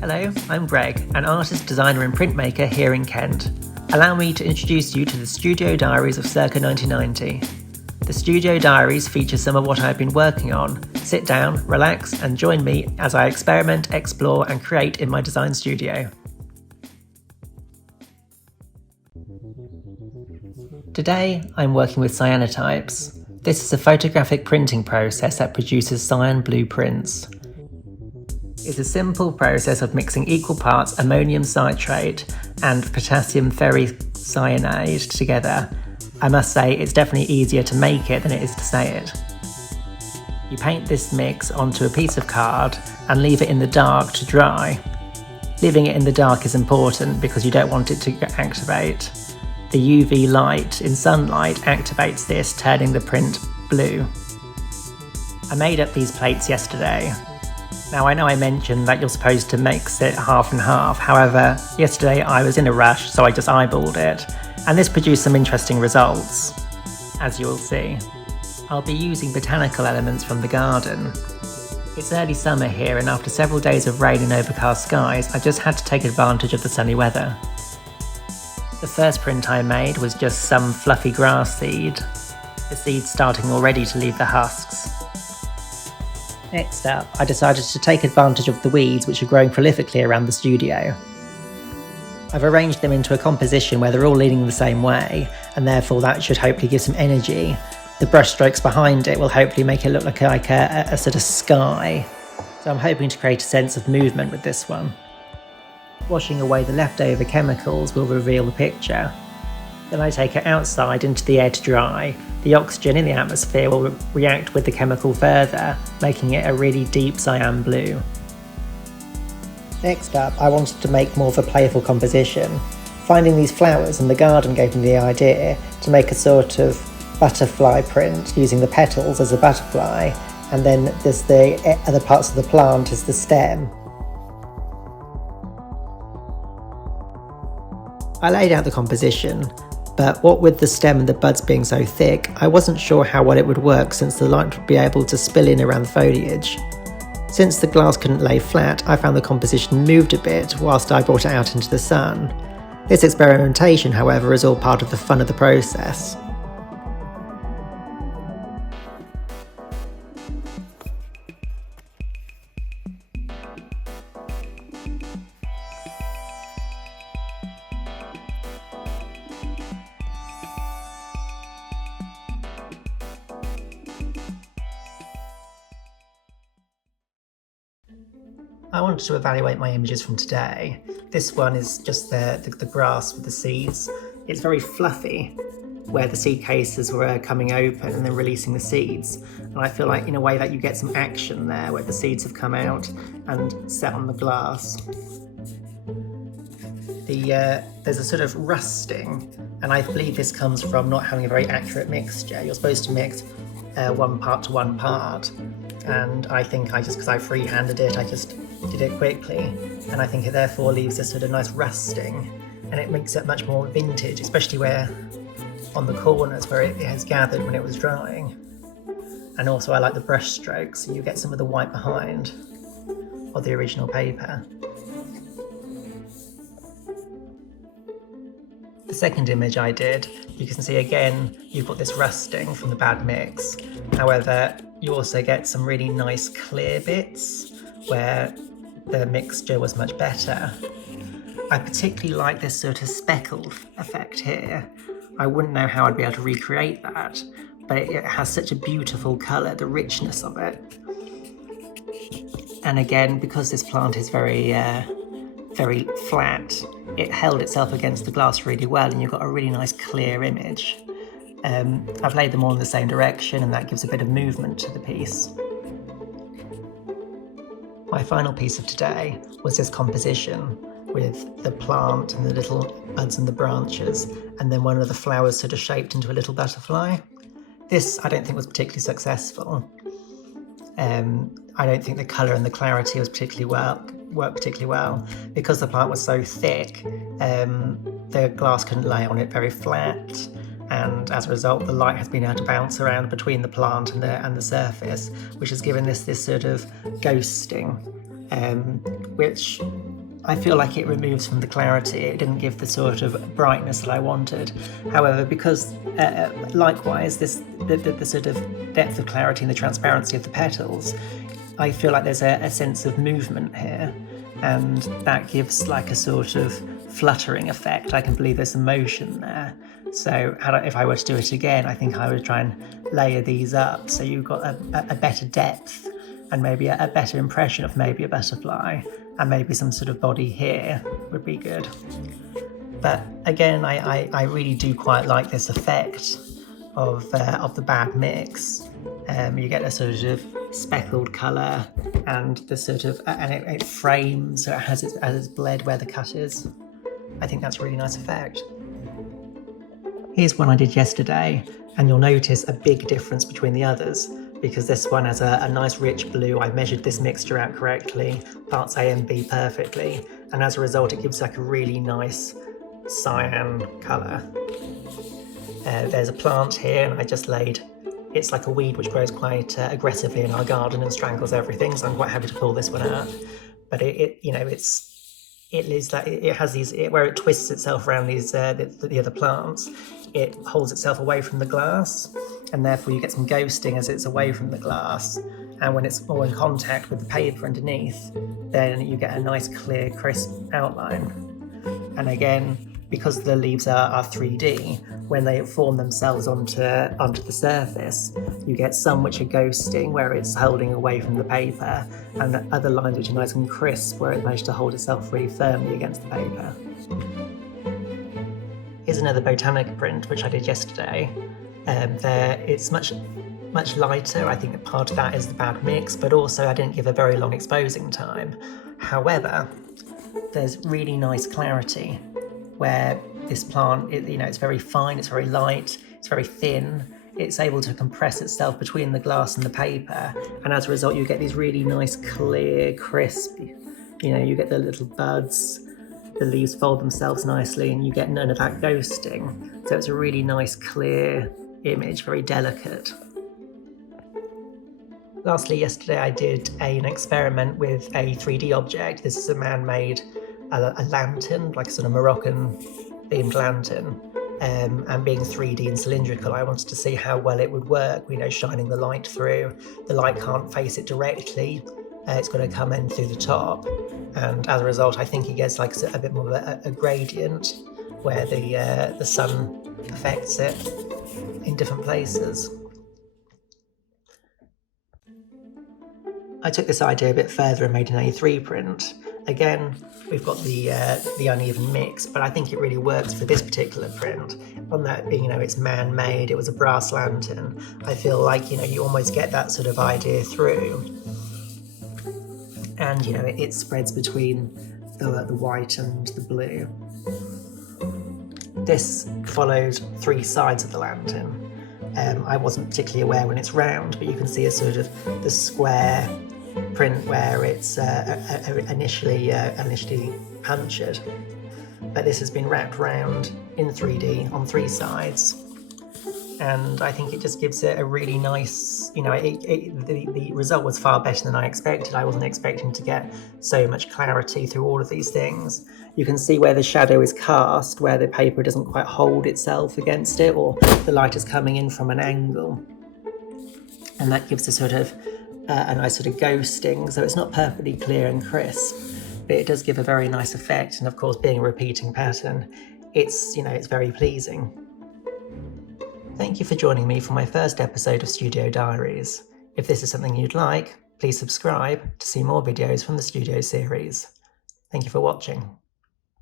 Hello, I'm Greg, an artist, designer and printmaker here in Kent. Allow me to introduce you to the Studio Diaries of Circa1990. The Studio Diaries feature some of what I've been working on. Sit down, relax and join me as I experiment, explore and create in my design studio. Today I'm working with Cyanotypes. This is a photographic printing process that produces cyan blue prints. It's a simple process of mixing equal parts ammonium citrate and potassium ferricyanide together. I must say it's definitely easier to make it than it is to say it. You paint this mix onto a piece of card and leave it in the dark to dry. Leaving it in the dark is important because you don't want it to activate. The UV light in sunlight activates this, turning the print blue. I made up these plates yesterday. Now I know I mentioned that you're supposed to mix it half and half, however, yesterday I was in a rush so I just eyeballed it, and this produced some interesting results, as you'll see. I'll be using botanical elements from the garden. It's early summer here and after several days of rain and overcast skies, I just had to take advantage of the sunny weather. The first print I made was just some fluffy grass seed, the seeds starting already to leave the husks. Next up, I decided to take advantage of the weeds which are growing prolifically around the studio. I've arranged them into a composition where they're all leaning the same way, and therefore that should hopefully give some energy. The brush strokes behind it will hopefully make it look like a sort of sky. So I'm hoping to create a sense of movement with this one. Washing away the leftover chemicals will reveal the picture. Then I take it outside into the air to dry. The oxygen in the atmosphere will react with the chemical further, making it a really deep cyan blue. Next up, I wanted to make more of a playful composition. Finding these flowers in the garden gave me the idea to make a sort of butterfly print using the petals as a butterfly, and then there's the other parts of the plant as the stem. I laid out the composition, but what with the stem and the buds being so thick, I wasn't sure how well it would work since the light would be able to spill in around the foliage. Since the glass couldn't lay flat, I found the composition moved a bit whilst I brought it out into the sun. This experimentation, however, is all part of the fun of the process. I wanted to evaluate my images from today. This one is just the grass with the seeds. It's very fluffy, where the seed cases were coming open and then releasing the seeds. And I feel like in a way that you get some action there, where the seeds have come out and set on the glass. There's a sort of rusting, and I believe this comes from not having a very accurate mixture. You're supposed to mix one part to one part. And I think because I free-handed it, I just did it quickly, and I think it therefore leaves a sort of nice rusting, and it makes it much more vintage, especially where on the corners where it has gathered when it was drying. And also I like the brush strokes, so you get some of the white behind of the original paper. The second image I did, you can see again you've got this rusting from the bad mix. However, you also get some really nice clear bits where the mixture was much better. I particularly like this sort of speckled effect here. I wouldn't know how I'd be able to recreate that, but it has such a beautiful colour, the richness of it. And again, because this plant is very flat, it held itself against the glass really well, and you've got a really nice clear image. I've laid them all in the same direction, and that gives a bit of movement to the piece. My final piece of today was this composition with the plant and the little buds and the branches, and then one of the flowers sort of shaped into a little butterfly. This I don't think was particularly successful. I don't think the colour and the clarity worked particularly well. Because the plant was so thick, the glass couldn't lay on it very flat, and as a result the light has been able to bounce around between the plant and the surface, which has given this sort of ghosting, which I feel like it removes from the clarity. It didn't give the sort of brightness that I wanted. However, because likewise, the sort of depth of clarity and the transparency of the petals, I feel like there's a sense of movement here, and that gives like a sort of fluttering effect. I can believe there's some motion there. So if I were to do it again, I think I would try and layer these up so you've got a better depth and maybe a better impression of maybe a butterfly, and maybe some sort of body here would be good. But again, I really do quite like this effect of the bad mix. You get a sort of speckled colour, and the sort of it frames, so it has its bled where the cut is. I think that's a really nice effect. Here's one I did yesterday, and you'll notice a big difference between the others, because this one has a nice rich blue. I measured this mixture out correctly, parts A and B perfectly, and as a result it gives like a really nice cyan colour. There's a plant here, and I just laid, it's like a weed which grows quite aggressively in our garden and strangles everything, so I'm quite happy to pull this one out. But it has these, where it twists itself around these the other plants, it holds itself away from the glass, and therefore you get some ghosting as it's away from the glass. And when it's all in contact with the paper underneath, then you get a nice clear crisp outline. And again, because the leaves are 3D, when they form themselves onto the surface, you get some which are ghosting, where it's holding away from the paper, and other lines which are nice and crisp, where it managed to hold itself really firmly against the paper. Here's another botanic print which I did yesterday. It's much lighter. I think part of that is the bad mix, but also I didn't give a very long exposing time. However, there's really nice clarity, where this plant, it's very fine, it's very light, it's very thin, it's able to compress itself between the glass and the paper, and as a result you get these really nice clear, crisp, you get the little buds, the leaves fold themselves nicely, and you get none of that ghosting. So it's a really nice clear image, very delicate. Lastly, yesterday I did an experiment with a 3D object. This is a man-made a lantern, like a sort of Moroccan themed lantern, and being 3D and cylindrical, I wanted to see how well it would work, shining the light through. The light can't face it directly, it's got to come in through the top, and as a result I think it gets like a bit more of a gradient, where the sun affects it in different places. I took this idea a bit further and made an A3 print. Again, we've got the uneven mix, but I think it really works for this particular print. On that being, it's man-made, it was a brass lantern, I feel like, you almost get that sort of idea through. And, it spreads between the white and the blue. This followed 3 sides of the lantern. I wasn't particularly aware when it's round, but you can see a sort of the square print where it's initially punctured, but this has been wrapped round in 3D on 3 sides, and I think it just gives it a really nice, the result was far better than I expected. I wasn't expecting to get so much clarity through all of these things. You can see where the shadow is cast, where the paper doesn't quite hold itself against it, or the light is coming in from an angle, and that gives a sort of a nice sort of ghosting. So it's not perfectly clear and crisp, but it does give a very nice effect, and of course, being a repeating pattern, it's very pleasing. Thank you for joining me for my first episode of Studio Diaries. If this is something you'd like, please subscribe to see more videos from the Studio series. Thank you for watching.